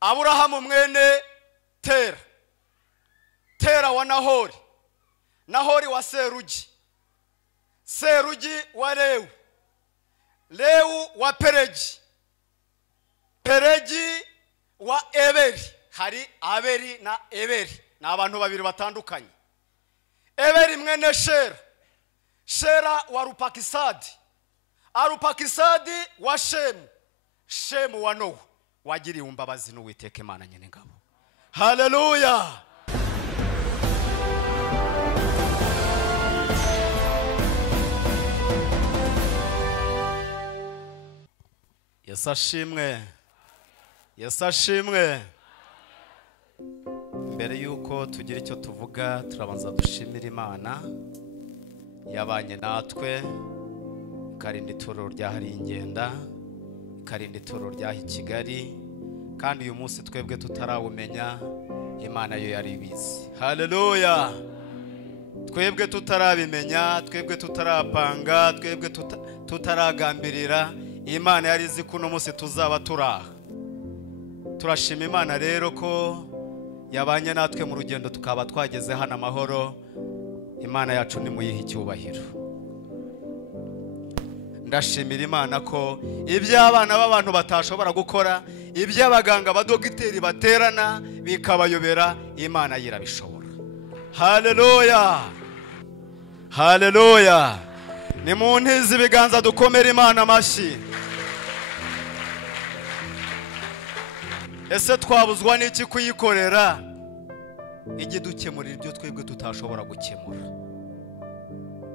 Aburahamu mwene Tera, Tera wa Nahori, Nahori wa Serugi, Serugi wa Lewu, Lewu wa Peregi, Peregi wa Eberi. Hari Aberi na Eberi, ni abantu babiri batandukanye. Eberi mwene Shera, Shera wa Rupakisadi, Arupakisadi wa Shemu, Shemu wa Nowa. Wagiriye imbabazi n'Uwiteka Imana nyene ngabo. Haleluya. Yesu ashimwe. Yesu ashimwe. Mbere yuko tugira icyo tuvuga, turabanza dushimira Imana yabanye natwe, ikarinda itorero ryahari ingenda, ikarinda itorero ryahi Kigali, kandi uyu munsi twebwe tutarawumenya, Imana yo yari ibizi. Haleluya. Twebwe tutarabimenya, twebwe tutarapanga, twebwe tutaragambirira, Imana yari izi kuno munsi tuzaba turaha. Turashima Imana rero ko yabanye natwe mu rugendo tukaba twageze hano amahoro. Imana yacu ni muyiha icyubahiro. Ndashimira Imana ko iby'abana b'abantu batashobora gukora, iby'abaganga badogiteri baterana bikabayobera, Imana yirabishobora. Haleluya. Haleluya. Ni mu ntizi ibiganza dukomera Imana amashyi. Ese twabuzwa n'iki kuyikorera igidukemurira ibyo twebwe tutashobora gukemura?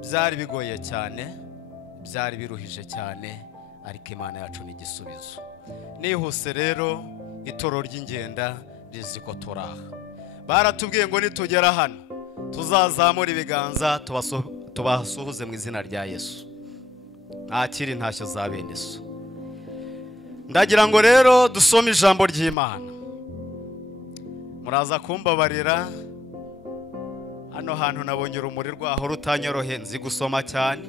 Byari bigoye cyane, byari biruhije cyane, ariko Imana yacu ni igisubizo. Nihuse rero itoro ry'ingenda riziko turaha. Baratubwiye ngo nitugera hano tuzazamura ibiganza tubasuhuze mu izina rya Yesu. Ntakiri ntacyo za bene so. Ndagira ngo rero dusome ijambo ry'Imana. Muraza kumbabarira, hano hantu nabonye urumuri rwaho rutanyorohe, nzi gusoma cyane,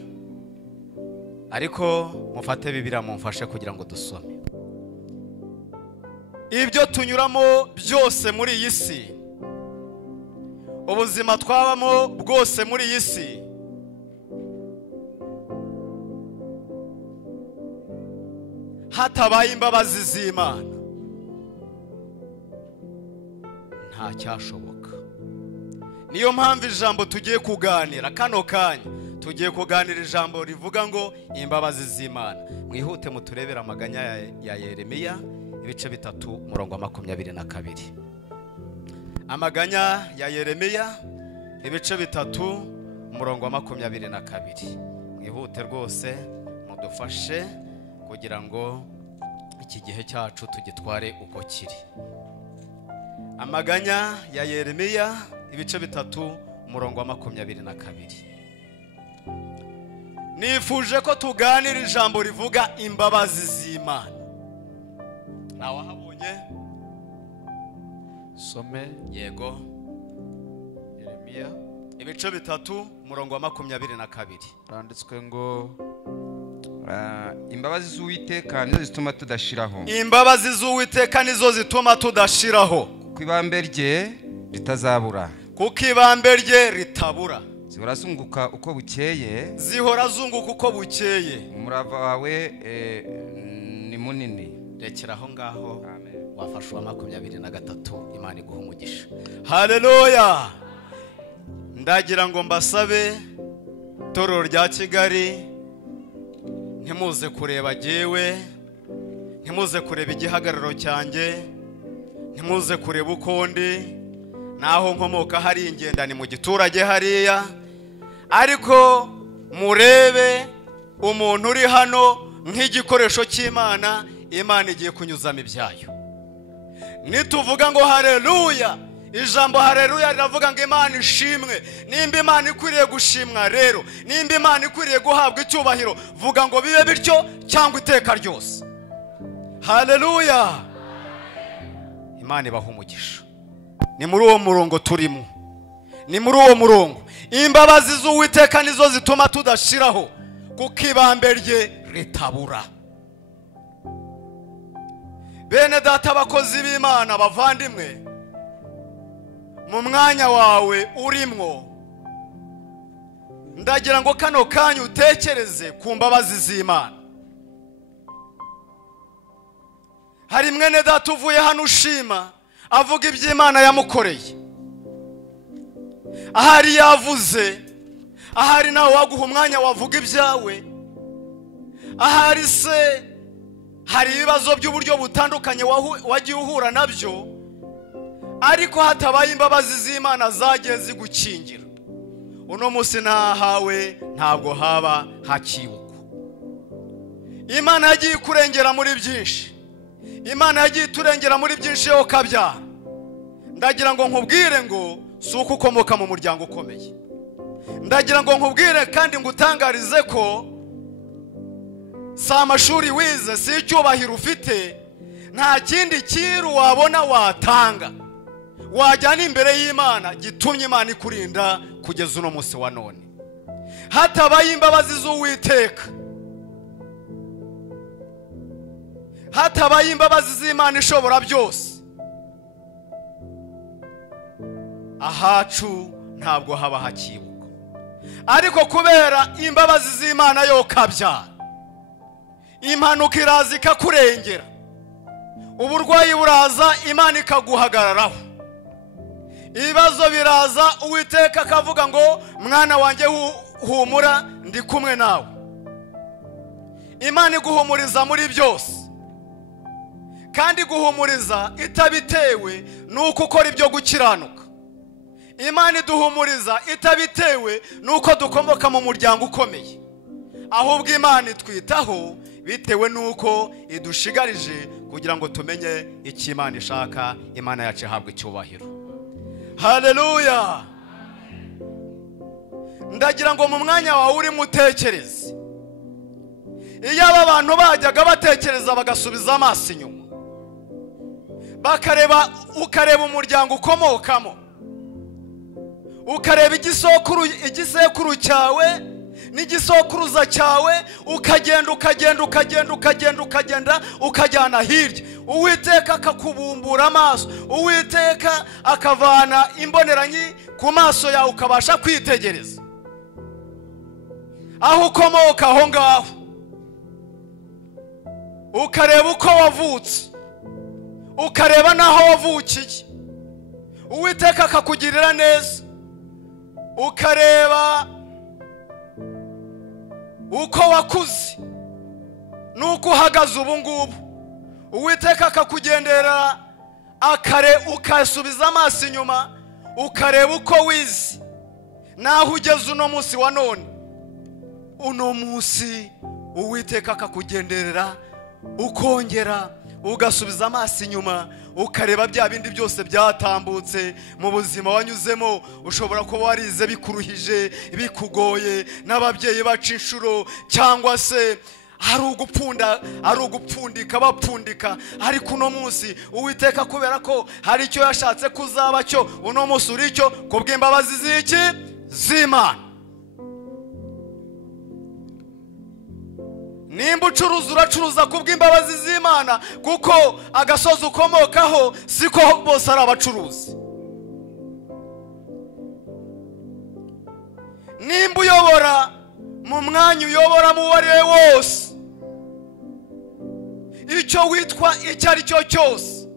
ariko mufate Bibiliya mumfashe kugira ngo dusome. Ibyo tunyuramo byose muri iyi si, ubuzima twabamo bwose muri iyi si, hatabaye imbabazi z'Imana nta cyashoboka. Niyo mpamvu ijambo tugiye kuganira kano kanya, tugiye kuganira ijambo rivuga ngo imbabazi z'Imana. Mwihute muturebera amaganya ya Yeremiya ibice 3:22. Amaganya ya Yeremiya ibice 3:22. Mwihute rwose mudufashe kugira ngo iki gihe cyacu tugitware uko kiri. Amaganya ya Yeremiya ibice 3:22. Nifuje ko tuganira ijambo rivuga imbabazi z'Imana. Nawe habonye? Some yego. Yeremiya ibice 3:22. randitswe ngo imbabazi z'Uwiteka nizo zituma tudashiraho. Imbabazi z'Uwiteka nizo zituma tudashiraho. Kuko ibambe rye ritazabura. Kuko ibambe rye ritabura. Zihora zunguka uko bukeye. Zihora zunguka uko bukeye. Umurava wawe ni munini. Rekeraho ngaho. Amen. Wafashwa 23. Imana iguha umugisha. Haleluya. Ndagira ngo mbasabe torero rya Kigali, ntimuze kureba jewe, ntimuze kureba igihagararo cyanjye, ntimuze kureba ukondi, naho nkomoka hari ingendani mu giturage hariya, ariko murebe umuntu uri hano nk'igikoresho cy'Imana. Imana igiye kunyuzamo ibyayo. Nituvuga ngo haleluya, ijambo haleluya riravuga ngo Imana ishimwe. Nimba Imana ikwiriye gushimwa rero, nimba Imana ikwiriye guhabwa icyubahiro, vuga ngo bibe bityo cyangwa iteka ryose. Haleluya. Imana ibaha umugisha. Ni muri uwo murongo turimo, ni muri uwo murongo. Imbabazi z'Uwiteka nizo zituma tudashiraho, kuko ibambe rye ritabura. bene data abakozi b'Imana bavandimwe, mu mwanya wawe urimwo, ndagira ngo kano kanya utekereze ku mbabazi z'Imana. Hari mwene data uvuye hano ushima avuga iby'Imana yamukoreye, ahari yavuze, ahari nawe waguha umwanya wavuga ibyawe, ahari se hari ibibazo by'uburyo butandukanye wagiye uhura nabyo, ariko hatabaye imbabazi z'Imana zagiye zigukingira, uno munsi nahawe ntabwo haba hakibukwa. Imana yagiye kurengera muri byinshi, Imana yagiye turengera muri byinshi yo kabyara. Ndagira ngo nkubwire ngo si uko ukomoka mu muryango ukomeye, ndagira ngo nkubwire kandi ngutangarize ko si amashuri wize, si icyubahiro ufite, nta kindi kiru wabona watanga wajyana imbere y'Imana gitumye Imana ikurinda kugeza uno munsi wa none. Hatabaye imbabazi z'Uwiteka, hatabaye imbabazi z'Imana ishobora byose, ahacu ntabwo haba hakibuka. Ariko kubera imbabazi z'Imana yo kabyara, impanuka iraza ikakurengera, uburwayi buraza Imana ikaguhagararaho, ibibazo biraza Uwiteka akavuga ngo mwana wanjye humura ndi kumwe nawe. Imana iguhumuriza muri byose, kandi guhumuriza itabitewe nuko ukora ibyo gukiranuka. Imana iduhumuriza itabitewe nuko dukomoka mu muryango ukomeye, ahubwo Imana itwitaho bitewe nuko idushigarije kugira ngo tumenye icyo Imana ishaka. Imana yacu ihabwe icyubahiro. Haleluya. Ndagira ngo mu mwanya wawe urimo utekereze, iyo aba bantu bajyaga batekereza bagasubiza amaso inyuma, ukareba umuryango ukomokamo, ukareba igisekuru cyawe n'igisokuruza cyawe, ukagenda ukajyana hirya, Uwiteka akakubumbura amaso, Uwiteka akavana imboneranyi ku maso yawe ukabasha kwitegereza aho ukomoka aho ngaho, ukareba uko wavutse, ukareba naho wavukiye, Uwiteka akakugirira neza, ukareba uko wakuze nuko uhagaze ubu ngubu, Uwiteka akakugendera ukasubiza amaso inyuma, ukareba uko wize naho ugeze uno munsi wa none. Uno munsi Uwiteka akakugenderera, ukongera ugasubiza amaso inyuma, ukareba bya bindi byose byatambutse mu buzima wanyuzemo. Ushobora kuba warize bikuruhije, bikugoye, n'ababyeyi baca inshuro, cyangwa se ari ugupfundika bapfundika, ariko uno munsi Uwiteka kubera ko hari icyo yashatse kuzaba cyo, uno munsi uri cyo kubw'imbabazi z'Imana. Nimba uracuruza kubw'imbabazi z'Imana, kuko agasozi ukomokaho siko bose ari abacuruzi. Nimba uyobora mu mwanya uyoboramo uwo ari we wose, icyo witwa icyo ari cyo cyose,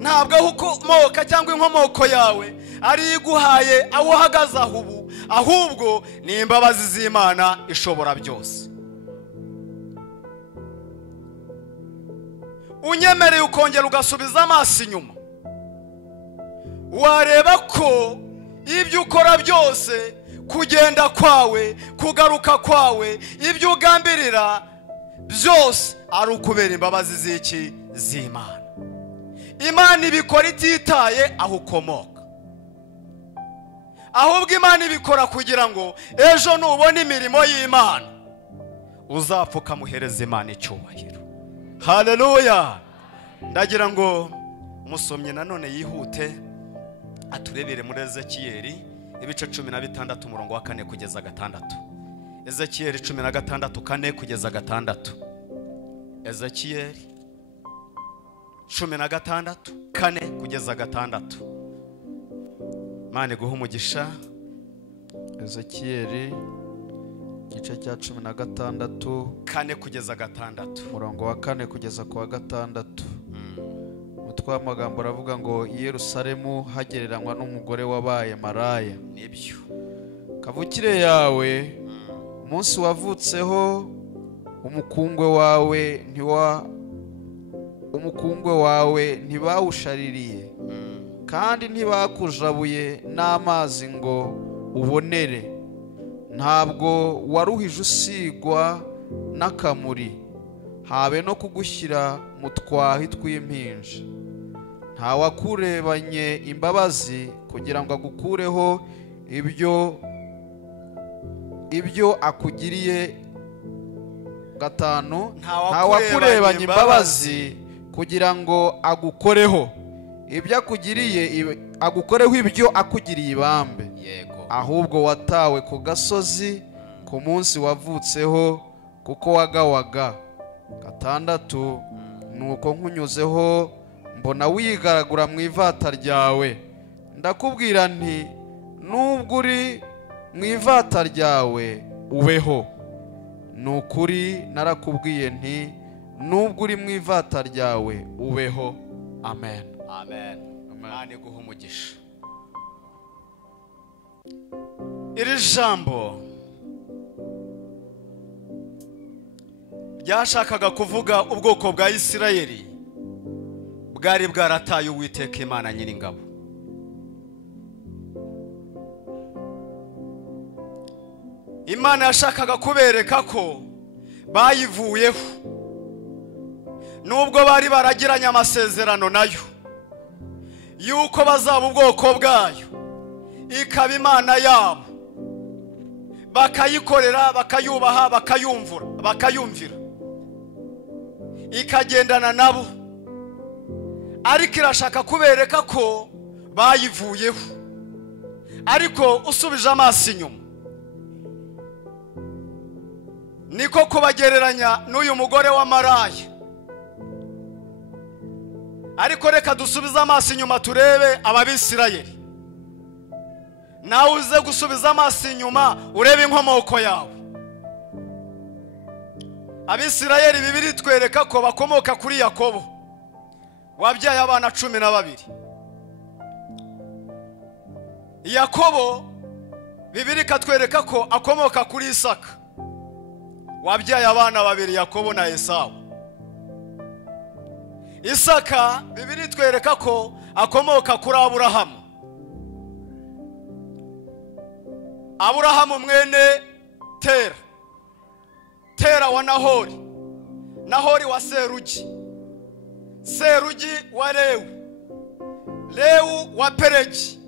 ntabwo aho ukomoka cyangwa inkomoko yawe ari iguhaye aho uhagaze aho ubu, ahubwo ni imbabazi z'Imana ishobora byose. Unyemereye ukongera ugasubiza amaso inyuma, wareba ko ibyo ukora byose, kugenda kwawe, kugaruka kwawe, ibyo ugambirira byose ari ukubera imbabazi z'Imana. Imana ibikora ititaye aho ukomoka, ahubwo Imana ibikora kugira ngo ejo nubona imirimo y'Imana uzapfuka muhereza Imana icyubahiro. Haleluya. Ndagira ngo umusomye nanone yihute aturebere muri Ezekiyeli ibice 16 umurongo wa 4 kugeza 6. Ezekiyeli 16 4 kugeza 6. Ezekiyeli 16 4 kugeza 6. Imana iguhe umugisha. Ezekiyeli igice cya 16 4 kugeza 6. umurongo wa 4 kugeza ku wa 6. Umutwe w'amagambo aravuga ngo i Yerusalemu hagereranywa n'umugore wabaye maraya. Nibyo. Kavukire yawe umunsi wavutseho umukungwe wawe ntibawushaririye kandi ntibakujabuye n'amazi ngo ubonere. Ntabwo waruhije usigwa n'akamuri, habe no kugushyira mu twahi tw'impinja. Ntawakurebanye imbabazi kugira ngo agukureho ibyo akugiriye. 5 ntawakurebanye imbabazi kugira ngo agukoreho ibyo akugiriye ibambe. Yego. Ahubwo watawe ku gasozi ku munsi wavutseho kuko wagawaga. 6 nuko nkunyuzeho mbona wigaragura mu ivata ryawe, ndakubwira nti nubwo uri mu ivata ryawe ubeho. Nukuri narakubwiye nti nubwo uri mu ivata ryawe ubeho. Amen. Amen. Imana iguhe umugisha. Iri jambo ryashakaga kuvuga ubwoko bwa Isirayeli bwari bwarataye Uwiteka Imana Nyiringabo. Imana yashakaga kubereka ko bayivuyeho, nubwo bari baragiranye amasezerano nayo yuko bazaba ubwoko bwayo, ikaba Imana yabo, bakayikorera, bakayubaha, bakayumvira, ikagendana nabo. Ariko irashaka kubereka ko bayivuyeho. Ariko usubije amaso inyuma, niko kubagereranya n'uyu mugore wa maraya. Ariko reka dusubize amaso inyuma turebe ababisirayeli. Nawe uze gusubiza amaso inyuma urebe inkomoko yawe. Abisirayeli Bibiri twereka ko bakomoka kuri Yakobo wabyaye abana 12. Yakobo Bibiri katwereka ko akomoka kuri Isaka wabyaye abana 2, Yakobo na Esawu. Isaka Bibiri twereka ko akomoka kuri Aburahamu. Aburahamu mwene Tera wa Nahori, Nahori wa Serugi, Serugi wa Lewu, Lewu wa Peregi,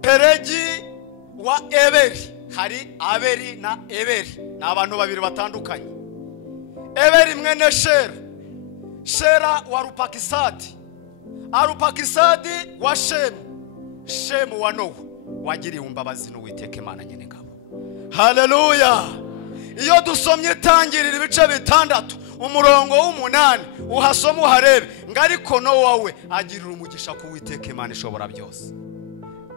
Peregi wa Eberi. Hari Aberi na Eberi, ni abantu babiri batandukanye. Eberi mwene Shera wa Rupakisadi, Arupakisadi wa Shemu wa Nowa wagiriye imbabazi n'Uwiteka Imana Nyiringabo. Haleluya. Iyo dusomye Itangiriro ibice 6 umurongo w'8 uhasoma uharebe ngo ariko Nowa we agirira umugisha ku Uwiteka Imana ishobora byose.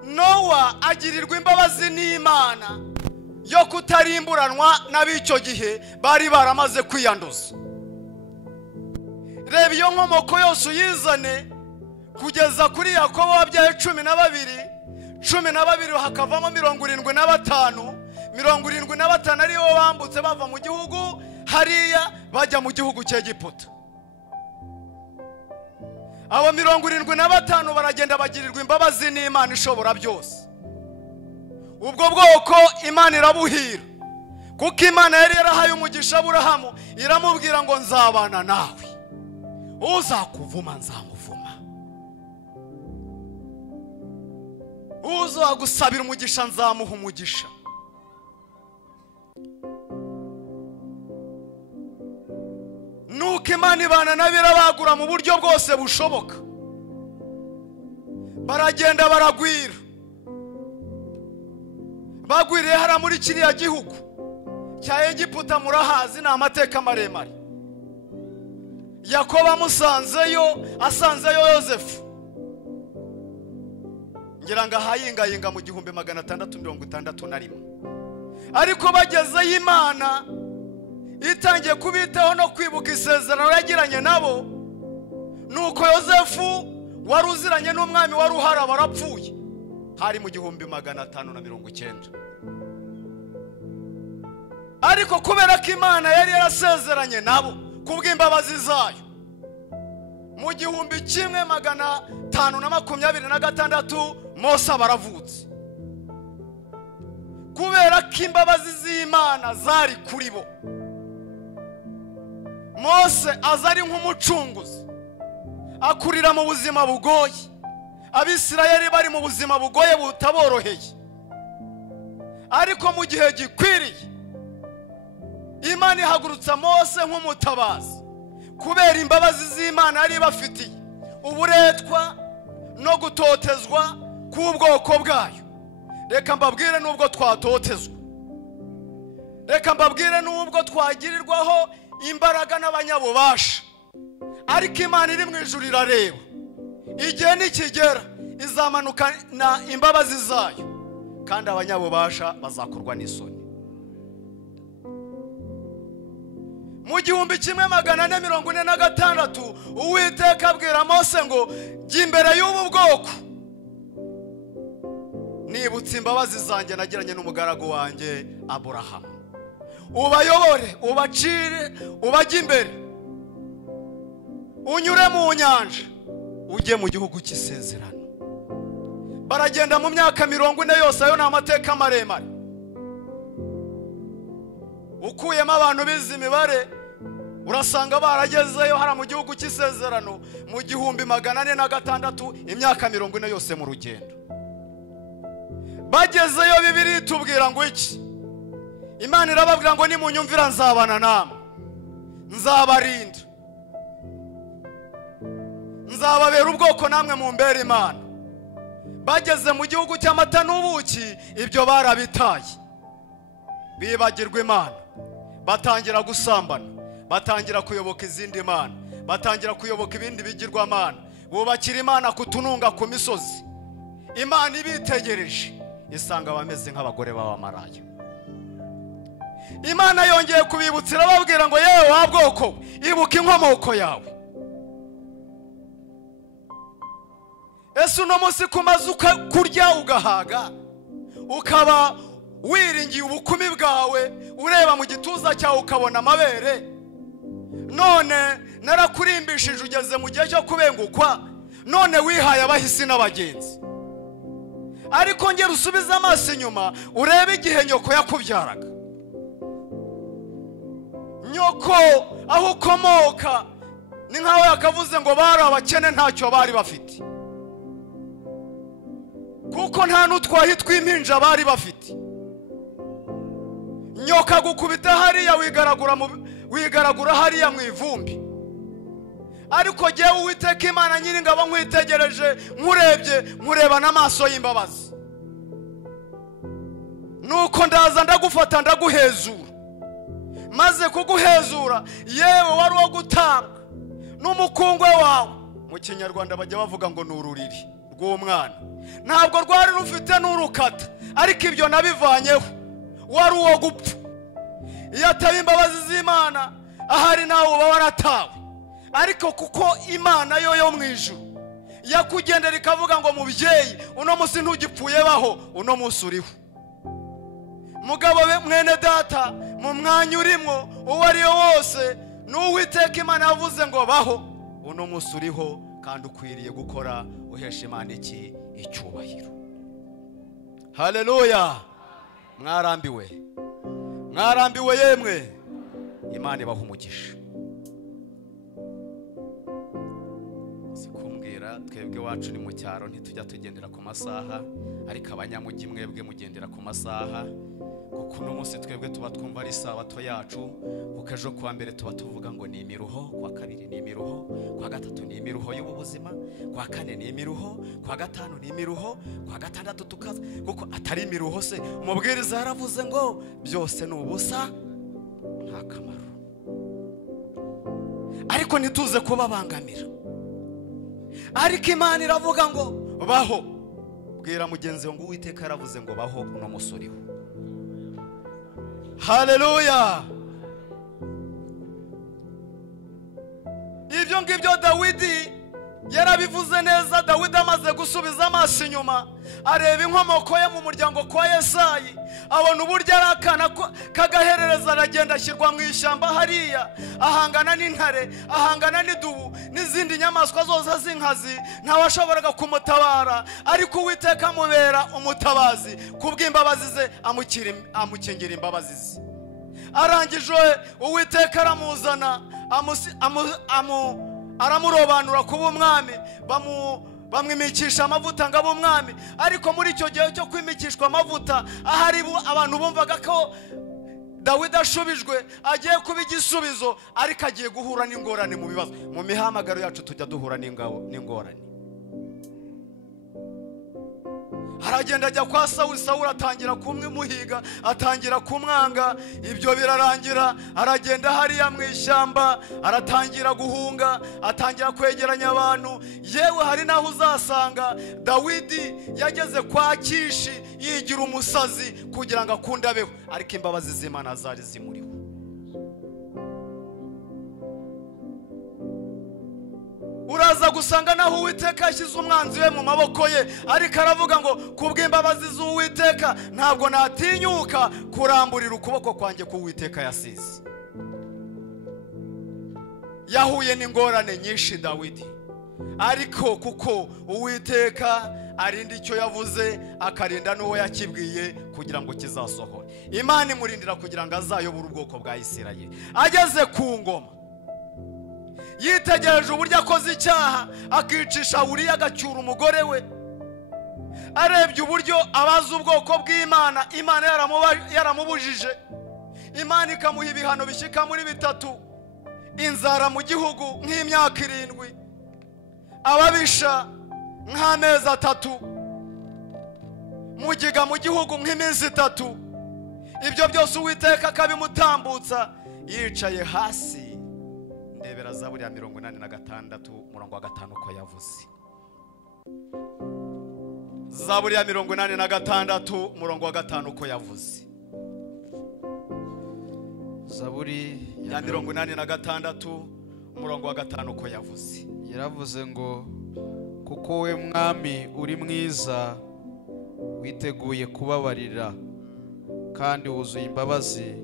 Nowa agirirwa imbabazi n'Imana yo kutarimburanwa n'abicyo gihe bari baramaze kwiyanduza. Reba iyo nkomoko yose uyizane kugeza kuri Yakobo wabyaye 12 hakavamo 75. 75 aribo bambutse bava mu gihugu hariya bajya mu gihugu cy'Egiputa. Abo 75 baragenda bagirirwa imbabazi n'Imana ishobora byose. Ubwo bwoko Imana irabuhira, kuko Imana yari yarahaye umugisha Aburahamu, iramubwira ngo nzabana nawe, uzakuvuma nzamuvuma, uzagusabira umugisha nzamuha umugisha. Nuko Imana ibana n'abirabagura mu buryo bwose bushoboka. Baragenda baragwira, bagwiriye hara muri kiriya gihugu. cya Egiputa murahazi, ni amateka maremare. Yakobo asanzeyo Yozefu, ngira ngo ahayingayinga mu 1661. Ariko bagezeyo Imana itangiye kubitaho no kwibuka isezerano yagiranye nabo, nuko Yozefu wari uziranye n'umwami wari uhari barapfuye, hari mu 1590. Ariko kubera ko Imana yari yarasezeranye nabo kubw'imbabazi zayo, mu 1526 Mose baravutse. Kubera ko imbabazi z'Imana zari kuri bo, Mose azari nk'umucunguzi, akurira mu buzima bugoye. Abisirayeli bari mu buzima bugoye butaboroheye, ariko mu gihe gikwiriye Imana ihagurutsa Mose nk'umutabazi, kubera imbabazi z'Imana yari bafitiye, uburetwa no gutotezwa k'ubwoko bwayo. Reka mbabwire nubwo twatotezwa, reka mbabwire nubwo twagirirwaho imbaraga n'abanyabubasha, ariko Imana iri mu ijuru irareba. Igihe nikigera izamanukana imbabazi zayo, kandi abanyabubasha bazakorwa n'isoni. Mu 1446 Uwiteka abwira Mose ngo jya imbere y'ubu bwoko, nibutse imbabazi zanjye nagiranye n'umugaragu wanjye Aburahamu, ubayobore, ubacire, ubajye imbere, unyure mu nyanja, ujye mu gihugu cy'isezerano. Baragenda mu myaka 40 yose, ayo ni amateka maremare. Ukuyemo abantu bize imibare, urasanga baragezeyo hara mu gihugu cy'isezerano mu 1406, imyaka 40 yose mu rugendo. Bagezeyo Bibiliya itubwira ngo iki? Imana irababwira ngo nimunyumvira nzabana namwe, nzabarinda, nzababera ubwoko namwe mumbere Imana. Bageze mu gihugu cy'amata n'ubuki, ibyo barabitaye, bibagirwa Imana, batangira gusambana, batangira kuyoboka izindi mana, batangira kuyoboka ibindi bigirwamana, bubakira Imana kutununga ku misozi. Imana ibitegereje isanga bameze nk'abagore b'abamaraya. Imana yongeye kubibutsira babwira ngo yewe wa bwoko, ibuka inkomoko yawe. Ese uno munsi kumaze kurya ugahaga, ukaba wiringiye ubukumi bwawe, ureba mu gituza cyawe ukabona amabere, none narakurimbishije ugeze mu gihe cyo kubengukwa, none wihaye abahisi n'abagenzi. Ariko ngera usubiza amaso inyuma urebe igihe nyoko yakubyaraga. Nyoko aho ukomoka ni nkaho yakavuze ngo bari abakene ntacyo bari bafite, kuko nta n'utwahi tw'impinja bari bafite. Nyoko agukubita hariya wigaragura hariya mu ivumbi, ariko jyewe Uwiteka Imana Nyiringabo nkwitegereje, nkureba n'amaso y'imbabazi, nuko ndaza ndagufata ndaguhezura. Maze kuguhezura, yewe wari uwo gutanga n'umukungwe wawe, mu Kinyarwanda bajya bavuga ngo ni ururiri rw'umwana, ntabwo rwari rufite n'urukata, ariko ibyo nabivanyeho, wari uwo gupfa. Iyo ataba imbabazi z'Imana, ahari nawe uba waratawe. Ariko kuko Imana yo mu ijuru yakugendera ikavuga ngo mubyeyi, uno munsi ntugipfuye baho, uno munsi uriho. Mugabo mwene data, mu mwanya urimo uwo ari yo wose, n'Uwiteka Imana yavuze ngo baho, uno munsi uriho, kandi ukwiriye gukora uhesha Imana iki icyubahiro. Haleluya! Mwarambiwe yemwe, Imana ibaha umugisha. Sikumbwira twebwe wacu ni mu cyaro ntitujya tugendera ku masaha, ariko abanyamujyi mwebwe mugendera ku masaha, kuko uno munsi twebwe tuba twumva ari Sabato yacu, kuko ejo kuwa mbere tuba tuvuga ngo ni imiruho, kuwa kabiri ni imiruho, kuwa gatatu ni imiruho y'ubuzima, kuwa kane ni imiruho, kuwa gatanu ni imiruho, kuwa gatandatu tukaza, kuko atari imiruho se umubwiriza yaravuze ngo byose ni ubusa nta kamaro. Ariko ntituze kubabangamira. Ariko Imana iravuga ngo baho. Bwira mugenzi ngo Uwiteka yaravuze ngo baho uno musore we. Haleluya. Ibyo ngibyo Dawidi yarabivuze neza. Dawidi amaze gusubiza amaso inyuma areba inkomoko ye mu muryango kwa Yesayi, abona uburyo ari akana kagaherereza, aragenda ashyirwa mu ishyamba hariya, ahangana n'intare, ahangana n'idubu n'izindi nyamaswa zose z'inkazi, ntawashoboraga kumutabara, ariko Uwiteka amubera umutabazi kubw'imbabazi ze, amukingira imbabazi ze. Arangije Uwiteka aramuzana, aramurobanura kuba umwami, bamwimikisha amavuta ngo abe umwami. Ariko muri icyo gihe cyo kwimikishwa amavuta, ahari abantu bumvaga ko Dawidi ashubijwe, agiye kuba igisubizo, ariko agiye guhura n'ingorane mu bibazo. Mu mihamagaro yacu tujya duhura n'ingorane. Aragenda ajya kwa Sawuli, Sawuli atangira kumwimuhiga, atangira kumwanga. Ibyo birarangira, aragenda hariya mu ishyamba, aratangira guhunga, atangira kwegeranya abantu. Yewe hari naho uzasanga Dawidi yageze kwa Kishi yigira umusazi kugira ngo akunde abeho, ariko imbabazi z'Imana zari zimuriho. Uraza gusanga naho Uwiteka yashyize umwanzi we mu maboko ye, ariko aravuga ngo kubw'imbabazi z'Uwiteka ntabwo natinyuka kuramburira ukuboko kwanjye ku Uwiteka yasize. Yahuye n'ingorane nyinshi Dawidi, ariko kuko Uwiteka arinda icyo yavuze, akarinda n'uwo yakibwiye kugira ngo kizasohore. Imana imurindira kugira ngo azayobore ubwoko bwa Isirayeli. Ageze ku ngoma, yitegereje uburyo akoze icyaha, akicisha Uriya, agacyura umugore we. Arebye uburyo abaza ubwoko bw'Imana, Imana yaramubujije, Imana ikamuha ibihano bishyika muri 3: inzara mu gihugu nk'imyaka 7, ababisha nk'amezi 3, mugiga mu gihugu nk'iminsi 3. Ibyo byose Uwiteka akabimutambutsa yicaye hasi. Ndebera Zaburi ya 86 umurongo wa 5 uko yavuze. Zaburi ya 86 umurongo wa 5 uko yavuze. Zaburi ya 86 umurongo wa 5 uko yavuze. Yaravuze ngo kuko we mwami uri mwiza, witeguye kubabarira kandi wuzuye imbabazi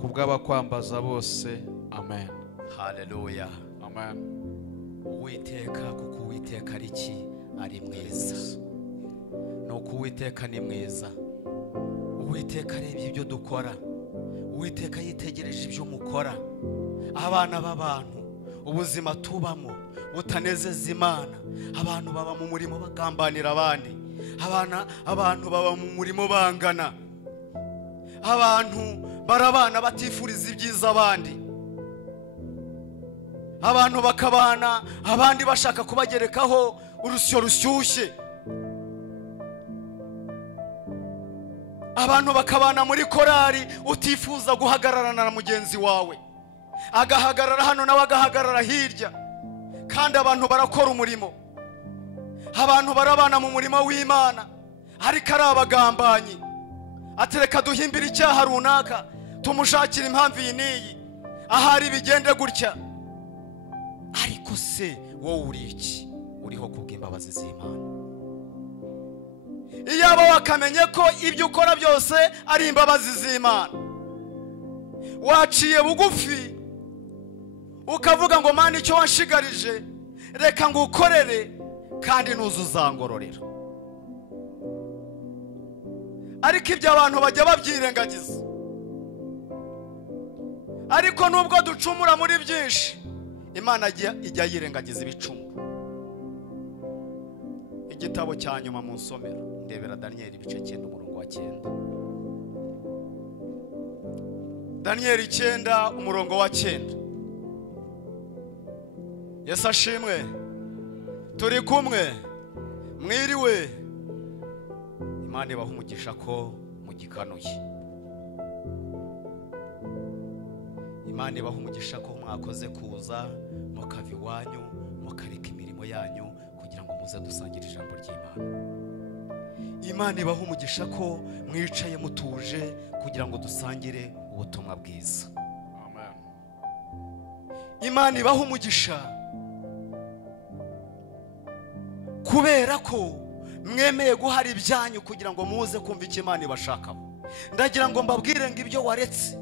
kubw'abakwambaza bose. Amen. Haleluya. Amen. Uwiteka, kuko Uwiteka ari iki? Ari mwiza. Nuko Uwiteka ni mwiza. Uwiteka arebye ibyo dukora, Uwiteka yitegereje ibyo mukora. Abana b'abantu, ubuzima tubamo butanezeza Imana. Abantu baba mu murimo bagambanira abandi, abantu baba mu murimo bangana, abantu barabana batifuriza ibyiza abandi, abantu bakabana abandi bashaka kubagerekaho urusyo rushyushye, abantu bakabana muri korari utifuza guhagararana na mugenzi wawe, agahagarara hano nawe agahagarara hirya, kandi abantu barakora umurimo, abantu barabana mu murimo w'Imana, ariko ari abagambanyi. Atereka duhimbira icyaha runaka, tumushakira impamvu iyi n'iyi, ahari bigende gutya. Ariko se wowe uri iki? Uriho kubw'imbabazi z'Imana. Iyaba wakamenye ko ibyo ukora byose ari imbabazi z'Imana, waciye bugufi ukavuga ngo Mana, icyo wanshigarije reka ngukorere kandi ntuzuzangororera. Ariko ibyo abantu bajya babyirengagiza. Ariko nubwo ducumura muri byinshi, Imana ijya yirengagiza ibicumuro. Igitabo cya nyuma mu nsomero, ndebera Daniel ibice 9 umurongo wa 9. Daniel 9 umurongo wa 9. Yesu ashimwe. Turi kumwe, mwiriwe. Imana ibaha umugisha ko mugikanuye. Imana ibaha umugisha ko mwakoze kuza mukava iwanyu mukareka imirimo yanyu kugira ngo muze dusangire ijambo ry'Imana. Imana ibaha umugisha ko mwicaye mutuje kugira ngo dusangire ubutumwa bwiza. Amen. Imana ibaha umugisha kubera ko mwemeye guhara ibyanyu kugira ngo muze kumva icyo Imana ibashakaho. Ndagira ngo mbabwire ngo ibyo waretse,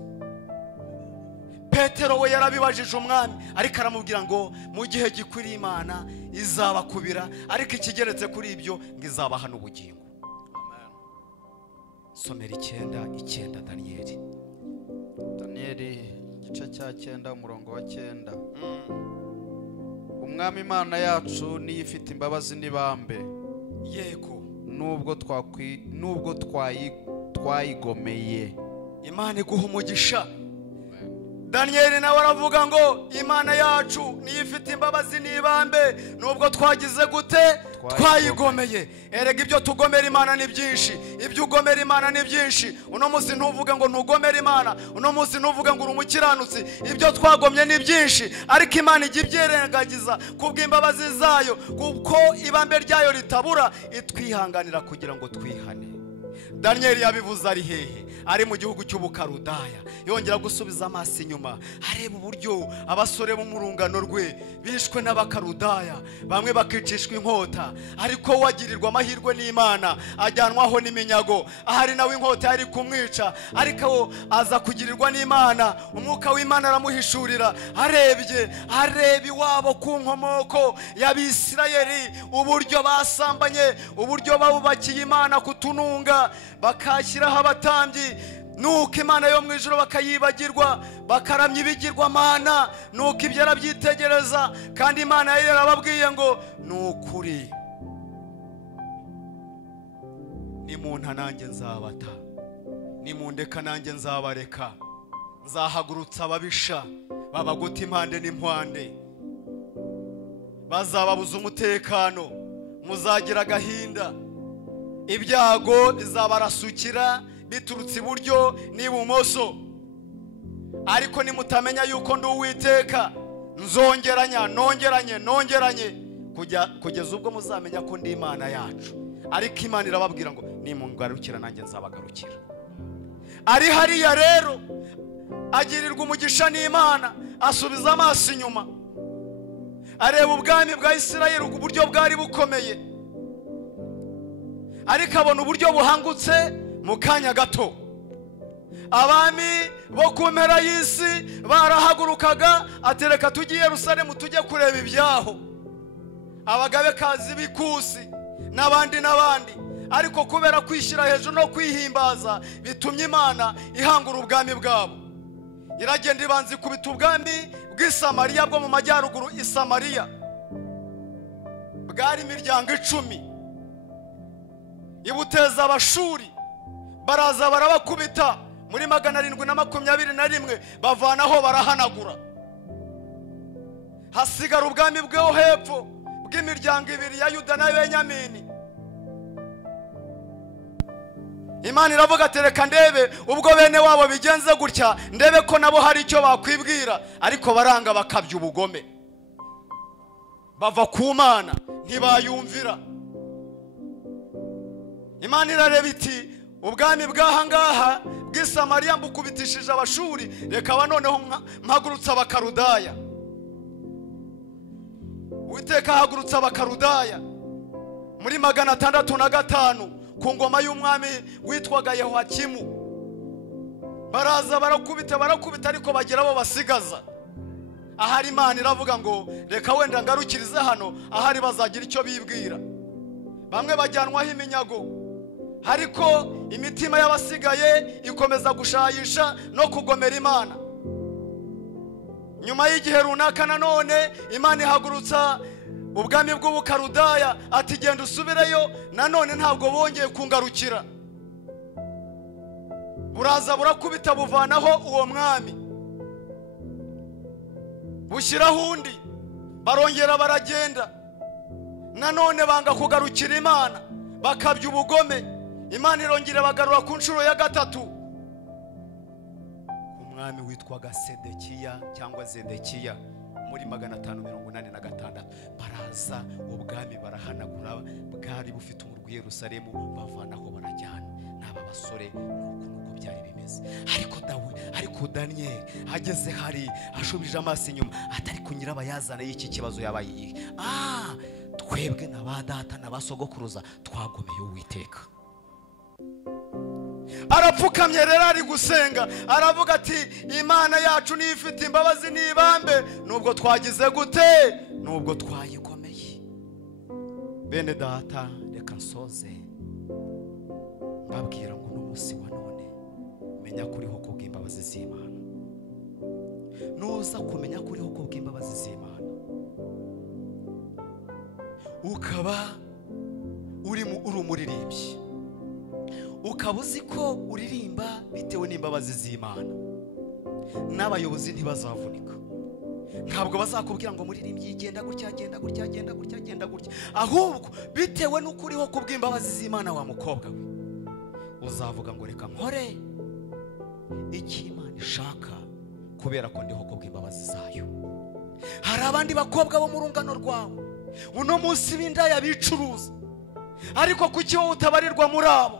Petero we yarabibajije umwami ariko aramubwira ngo mu gihe gikwiriye Imana izabakubira, ariko ikigeretse kuri ibyo ngo izabaha n'ubugingo. Amen. Somera 9:9 Daniyeli. Daniyeli igice cya 9 umurongo wa 9. Umwami Imana yacu niyo ifite imbabazi n'ibambe, Yego, nubwo twayigomeye. Imana iguha umugisha. Daniyeli nawe aravuga ngo Imana yacu niyo ifite imbabazi n'ibambe nubwo twagize gute twayigomeye. Erega ibyo tugomera Imana ni byinshi, ibyo ugomera Imana ni byinshi. Uno munsi ntuvuga ngo ntugomera Imana, uno munsi ntuvuga ngo uri umukiranutsi. Ibyo twagomye ni byinshi, ariko Imana ijya ibyirengagiza kubw'imbabazi zayo, kuko ibambe ryayo ritabura, itwihanganira kugira ngo twihane. Daniyeli yabivuze ari hehe? Ari mu gihugu cy'Ubukarudaya. Yongera gusubiza amaso inyuma areba uburyo abasore bo mu rungano rwe bishwe n'Abakarudaya, bamwe bakicishwa inkota, ariko wagirirwa amahirwe n'Imana ajyanwaho n'iminyago. Ahari nawe inkota yari kumwica, ariko aza kugirirwa n'Imana, umwuka w'Imana aramuhishurira. Areba iwabo ku nkomoko y'Abisirayeli uburyo basambanye, uburyo babubakiye Imana kutununga, bakashyiraho abatambyi, nuko Imana yo mu ijuru bakayibagirwa, bakaramya ibigirwamana. Nuko ibyo arabyitegereza, kandi Imana yari yarababwiye ngo nukuri nimunta nanjye nzabata, nimundeka nanjye nzabareka. Nzahagurutsa ababisha babaguta impande n'impande, bazababuza umutekano, muzagira agahinda. Ibyago bizabarasukira biturutse iburyo n'ibumoso, ariko nimutamenya yuko ndi Uwiteka, nongeranye kugeza ubwo muzamenya ko ndi Imana yacu. Ariko Imana irababwira ngo nimungarukira nanjye nzabagarukira. Ari hariya rero agirirwa umugisha n'Imana, asubiza amaso inyuma, areba ubwami bwa Isirayeli uburyo bwari bukomeye, ariko abona uburyo buhangutse mu kanya gato. Abami bo ku mpera y'isi barahagurukaga, atereka tugiye Yerusalemu tujye kureba ibyaho, abagabekazi b'ikusi n'abandi, ariko kubera kwishyira hejuru no kwihimbaza bitumye Imana ihangura ubwami bwabo. Iragenda ibanza ikubita ubwami bw'Isamariya bwo mu majyaruguru. Isamariya bwari imiryango 10, ibuteza Abashuri, baraza barabakubita muri 721, bavanaho barahanagura. Hasigara ubwami bwo hepfo bw'imiryango 2 ya Yuda na Benyamini. Imana iravuga ati reka ndebe ubwo bene wabo bigenze gutya, ndebe ko nabo hari icyo bakwibwira, ariko baranga bakabya ubugome, bava ku Mana ntibayumvira. Imana irareba iti ubwami bw'ahangaha bw'Isamariya mbukubitishije Abashuri, reka noneho mpagurutsa Abakarudaya. Uwiteka ahagurutsa Abakarudaya muri 605 ku ngoma y'umwami witwaga Yehoyakimu. Baraza barakubita, ariko bagira abo basigaza. Ahari Imana iravuga ngo reka wenda ngarukirize hano, ahari bazagira icyo bibwira. Bamwe bajyanwaho iminyago, ariko imitima y'abasigaye ikomeza gushayisha no kugomera Imana. Nyuma y'igihe runaka nanone Imana ihagurutsa ubwami bw'Ubukarudaya, ati genda usubireyo. Nanone ntabwo bongeye kungarukira, buraza burakubita buvanaho uwo mwami, bushyiraho undi, barongera baragenda. Nanone banga kugarukira Imana, bakabya ubugome. Imana irongera bagarura ku nshuro ya 3. umwami witwaga Sedekiya cyangwa Zedekiya muri 586 baraza ubwami barahanagura bwari bufite umurwi Yerusalemu bavanaho barajyana n'aba basore nuko byari bimeze. Ariko Daniel ageze hari ashubije amaso inyuma atari kunyira abayazana y'iki kibazo yabaye. Twebwe n'abadata n'abasogokuruza twagomeye Uwiteka. Arapfukamye rero ari gusenga aravuga ati Imana yacu ni ifite imbabazi n'ibambe nubwo twagize gute nubwo twayigomeye. Bene data reka nsoze babwira ngo n'umunsi wa none menya kuriho ko bw'imbabazi z'Imana. Nuza kumenya kuriho ko bw'imbabazi z'Imana ukaba uri umuririmbyi ukaba uzi ko uririmba bitewe n'imbabazi z'Imana, n'abayobozi ntibazavunika. Ntabwo bazakubwira ngo muririmbyi genda gutya genda gutya genda gutya genda gutya, ahubwo bitewe n'uko uriho ku bw'imbabazi z'Imana wa mukobwa we uzavuga ngo reka nkore icyo Imana ishaka kubera ko ndiho ku bw'imbabazi zayo. Hari abandi bakobwa bo mu rungano rwawe uno munsi b'indaya bicuruza, ariko kuki wowe utabarirwa muri abo?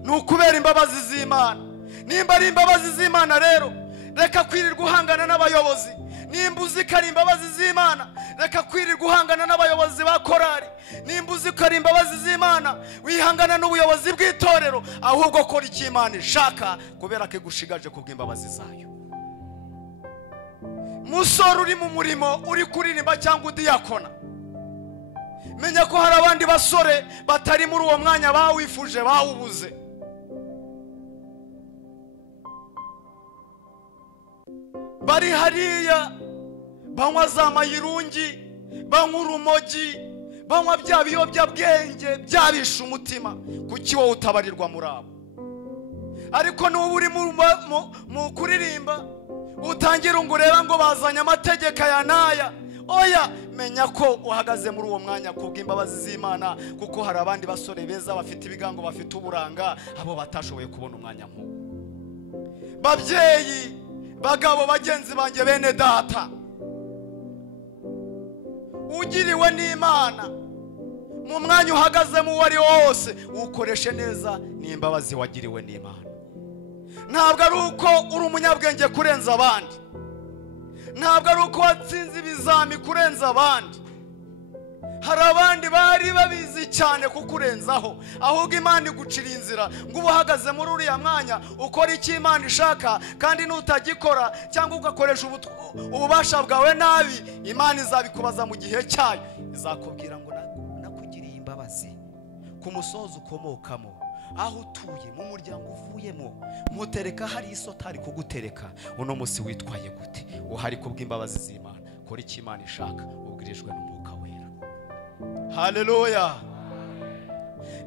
Ni ukubera imbabazi z'Imana. Nimba ari imbabazi z'Imana rero reka kwirirwa uhangana n'abayobozi. Nimba uzi ko ari imbabazi z'Imana reka kwirirwa uhangana n'abayobozi ba korari. Nimba uzi ko ari imbabazi z'Imana wihangana n'ubuyobozi bw'itorero, ahubwo kora icyo Imana ishaka kubera ko igushigaje ku bw'imbabazi zayo. Musore uri mu murimo uri kuririmba cyangwa udiyakona, menya ko hari abandi basore batari muri uwo mwanya bawifuje bawubuze. Bari hariya banywa za mayirungi, banywa urumogi, banywa bya biyobyabwenge byabisha umutima. Kuki wowe utabarirwa muri abo? Ariko n'ubu uri mu kuririmba utangira ngo ureba ngo bazanye amategeko aya n'aya. Oya, menya ko uhagaze muri uwo mwanya ku bw'imbabazi z'Imana, kuko hari abandi basore beza bafite ibigango bafite uburanga abo batashoboye kubona umwanya nk'uwo. Babyeyi, bagabo, bagenzi banjye, bene data, ugiriwe n'Imana mu mwanya uhagazemo uwo ari wose ukoreshe neza n'imbabazi wagiriwe n'Imana. Ntabwo ari uko uri umunyabwenge kurenza abandi, ntabwo ari uko watsinze ibizami kurenza abandi. Hari abandi bari babizi cyane kukurenzaho, ahubwo Imana igucira inzira ngo uba uhagaze muri uriya mwanya ukora icyo Imana ishaka, kandi nutagikora cyangwa ugakoresha ububasha bwawe nabi, Imana izabikubaza mu gihe cyayo. Izakubwira ngo nakugiriye imbabazi ku musozi ukomokamo, aho utuye, mu muryango uvuyemo, mutereka hari isotari kugutereka. Uno munsi witwaye gute? Uhari ku bw'imbabazi z'Imana. Kora icyo Imana ishaka ubwirijwe n'Umwuka Wera. Haleluya.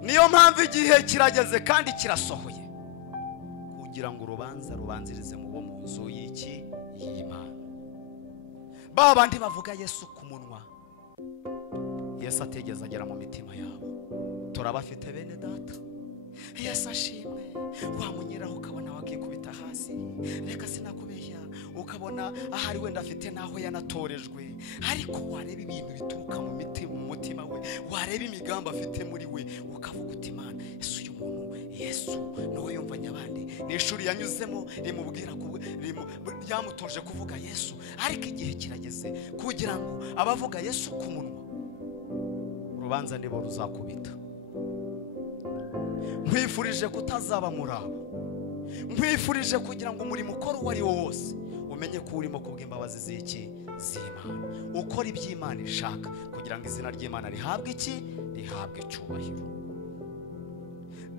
Niyo mpamvu igihe kirageze kandi kirasohoye kugira ngo urubanza rubanzirize mu bo mu nzu y'iki y'Imana. Ba bandi bavuga Yesu ku munwa, Yesu ategeza agera mu mitima yabo. Turabafite bene data. Yesu ashimwe. Wamunyiraho ukabona wakikubita hasi, reka sinakubeshya, ukabona ahari wenda afite naho yanatorejwe, ariko wareba ibintu bituruka mu mutima we, wareba imigambi afite muri we, ukavuga uti Imana, Yesu uyu muntu, Yesu nawe yumvanye abandi, ni ishuri yanyuzemo rimubwira ryamutoje kuvuga Yesu. Ariko igihe kirageze kugira ngo abavuga Yesu ku munwa urubanza nibo ruzakubita. Nkwifurije kutazaba muri abo. Nkwifurije kugira ngo umurimo ukora uwo ari wo wose umenye ko urimo ku bw'imbabazi z'iki z'Imana. Ukora iby'Imana ishaka kugira ngo izina ry'Imana rihabwe iki? Rihabwe icyubahiro.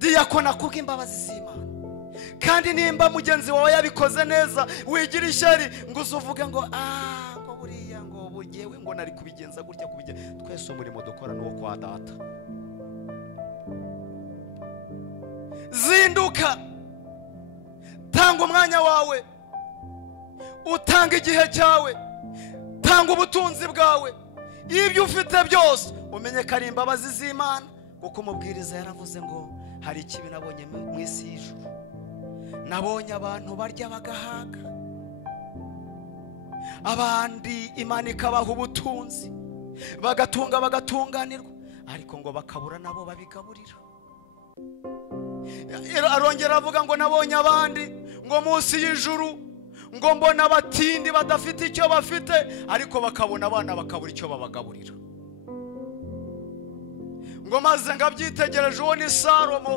Diyakona ku bw'imbabazi z'Imana. Kandi nimba mugenzi wawe yabikoze neza, wigira ishyari ngo uzuvuge ngo ngo buriya ngo bugewe ngo nari kubigenza gutya kubigenza. Twese umurimo dukora n'uwo kwa Data. Zinduka, tanga umwanya wawe, utanga igihe cyawe, tanga ubutunzi bwawe, ibyo ufite byose umenye ko ari imbabazi z'Imana. Kuko umubwiriza yaravuze ngo hari ikibi nabonye mu isi y'ijuru, nabonye abantu barya bagahaga, abandi Imana ikabaha ubutunzi bagatunga bagatunganirwa, ariko ngo bakabura nabo babigaburira. Arongera avuga ngo nabonye abandi ngo munsi y'ijuru ngo mbona abatindi badafite icyo bafite, ariko bakabona abana bakabura icyo babagaburira. Ngo maze ngabyitegereje uwo ni Salomo,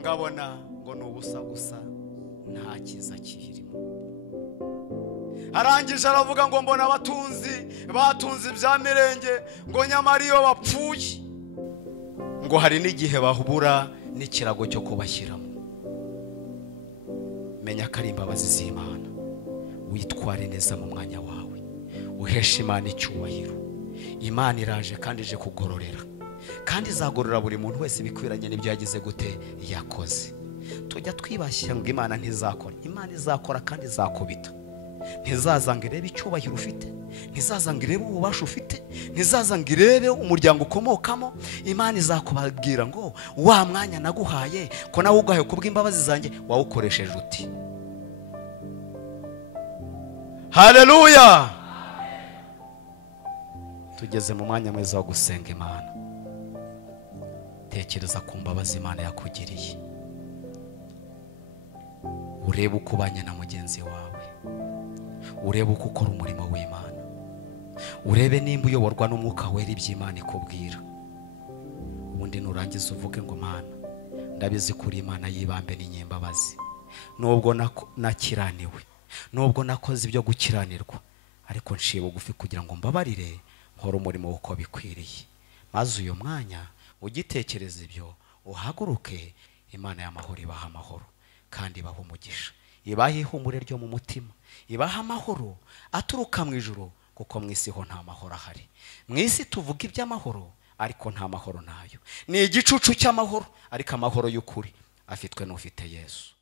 ngabona ngo ni ubusa gusa nta kiza kihirimo. Arangije aravuga ngo mbona abatunzi batunze ibya mirenge, ngo nyamara iyo bapfuye ngo hari n'igihe bahubura n'ikirago cyo kubashyiramo. Menya ko ari imbabazi z'Imana, witware neza mu mwanya wawe, uheshe Imana icyubahiro. Imana iraje kandi ije kugororera, kandi izagorora buri muntu wese bikwiranye n'ibyo yagize gute yakoze. Tujya twibashya ngo Imana ntizakora. Imana izakora kandi izakubita. Ntizaza ngo irebe icyubahiro ufite, ntizaza ngo irebe ububasha ufite, ntizaza ngo irebe umuryango ukomokamo. Imana izakubabwira ngo wa mwanya naguhaye ko nawe ugahaye kubw'imbabazi zanjye wawukoresheje uti. Haleluya. Tugeze mu mwanya mwiza wo gusenga Imana. Tekereza ku mbabazi Imana yakugiriye, urebe uko ubanye na mugenzi wawe, urebe uko ukora umurimo w'Imana, urebe nimba uyoborwa n'umwuka wera iby'Imana ikubwira. Ubundi nurangiza uvuge ngo Mana, ndabizi kuri Imana y'ibambe n'inyembabazi, nubwo nakiraniwe, nubwo nakoze ibyo gukiranirwa, ariko nshiye bugufi kugira ngo mbabarire nkora umurimo uko bikwiriye. Maze uyu mwanya ugitekereza ibyo, uhaguruke. Imana y'amahoro ibaha amahoro kandi ibaha umugisha, ibaha ihumure ryo mu mutima, ibaha amahoro aturuka mu ijuru, kuko mu isi ho nta mahoro ahari. Mu isi tuvuga iby'amahoro, ariko nta mahoro nayo. Ni igicucu cy'amahoro, ariko amahoro y'ukuri afitwe n'ufite Yesu.